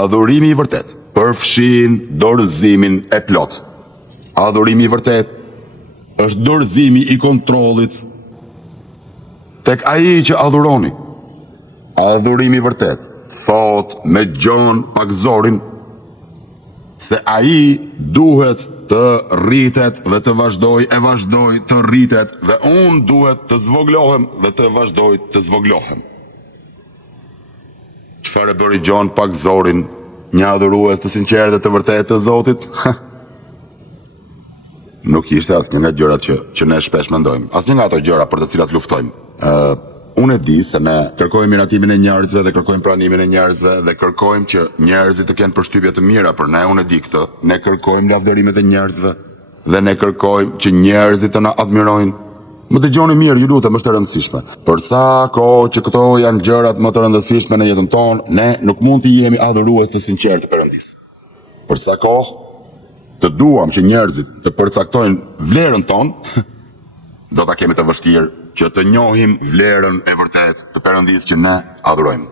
Adhurimi i vërtet përfshin dorëzimin e plot. Adhurimi i vërtet është dorëzimi i kontrollit tek ai që adhuroni. Adhurimi i vërtet thot me gjon pak zorin se ai duhet të rritet dhe të vazhdoj të rritet dhe unë duhet të zvoglohem dhe të vazhdoj të zvoglohem. Çfarë bëri Gjon pak zorin, një adhurues të sinqert dhe të vërtetë të Zotit? Nuk ishte asnjë nga gjërat që ne shpesh mendojmë, asnjë nga ato gjëra për të cilat luftojmë. Unë e di se ne kërkojmë miratimin e njerëzve dhe kërkojmë pranimin e njerëzve dhe kërkojmë që njerëzit të kenë përshtypje të mira për ne, unë e di këtë. Ne kërkojmë lavdërimet e njerëzve dhe ne kërkojmë që njerëzit të na admirojnë. Më dëgjoni mirë, ju lutem, është e rëndësishme. Për sa kohë që këto janë gjërat më të rëndësishme në jetën tonë, ne nuk mund të jemi adhurues të sinqertë të Perëndisë. Për sa kohë të duam që njerëzit të përcaktojnë vlerën tonë, do ta kemi të vështirë që të njohim vlerën e vërtet të Perëndisë që ne adhurojmë.